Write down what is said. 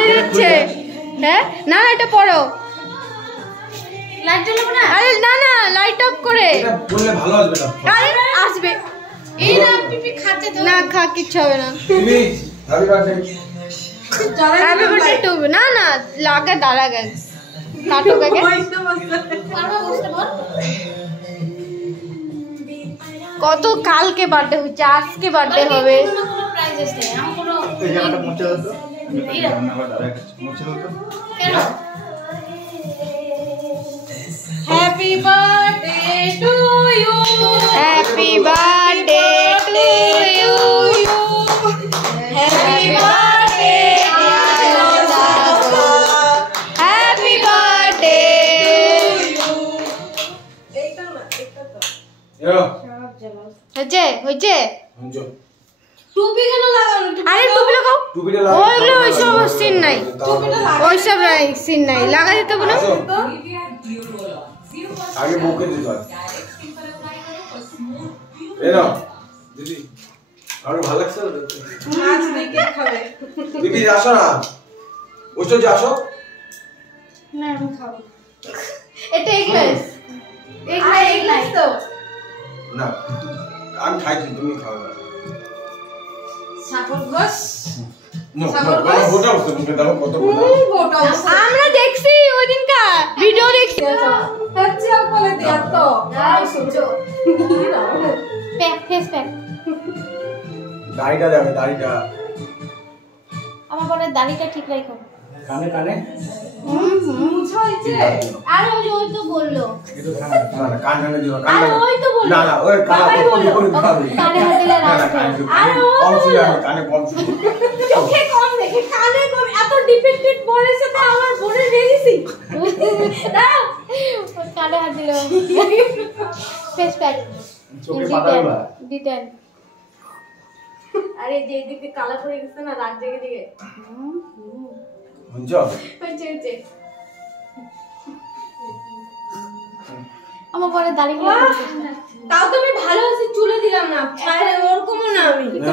মেরে দিচ্ছে। হ্যাঁ না না এটা পড়ো। লাইট জ্বালাবো না? আরে না না লাইট অফ করে। এটা বললে ভালো আসবে না। আরে আসবে। এই না পিপি খাচ্ছে তো। না খা কিচ্ছু হবে না। তুমি happy birthday. Happy birthday two না না লাগা দাঁড়া গেল। কাটো কাকে। পারবা বসতে বল। কত কালকে বার্থডে হচ্ছে আজকে বার্থডে হবে। কোনো প্রাইজ আছে আমার কোনো এই জায়গাটা মুছে দাও তো। এরা রান্নাঘর দাঁড়ায় গেছে, মুছে দাও তো। কেন? Happy birthday to you. Happy birthday to you. Happy birthday happy birthday. হয়েছে হয়েছে। টুপি কেন লাগানো? আরে টুপি লাগাও। টুপিটা লাগাও। ওইগুলো ওইসব সিন নাই। ওইসব নাই সিন নাই লাগা দিতে বলো। আগে বউকে দিতে হয়। এই নাও দিদি। আর ভালো লাগছে না দেখতে? মাছ দেখে খাবে। দিদি আসো না। ওইসব যে আসো। না আমি খাবো। এটা এগলেস। এগলাইস তো। না আমি খাইছি তুমি খাও না। সাপোর্ট গোস। নো গোটা বসে মুখে দাও কত গোটা। আমরা দেখছি ওইদিনকা ভিডিও দেখছি। হচ্ছে বলে দিয়া তো। দাও সুজো। Pack face pack. দাড়িটা দেবে দাড়িটা। আমার বলে দাড়িটা ঠিক রাখো। কানে কানে মুছা হইছে। আরে ওই তো বললো। একটু কানে। না না কান কানে দিও আরে ওই তো বললো। না না ওই কানে করে খাবে। কানে হাত দিলে না না রাখো। কানে কম শুনে আমি কানে কম শুনি। চোখে কম দেখে কানে কম এত ডিফেক্টেড বলের সাথে আমার বোনের রেডিসি। দাও। ওর কানে হাত দিল। Face pack. চোখে পাতা দিবা। ডিটেন। আরে যে দিকে কালা পড়ে গেছে না রাত জেগে দিকে। বুঝছো? হচ্ছে। আমার বলে দাড়ি গুলো তাও তো আমি ভালো আছি চুলে দিলাম না। আরে ওরকমও না আমি। না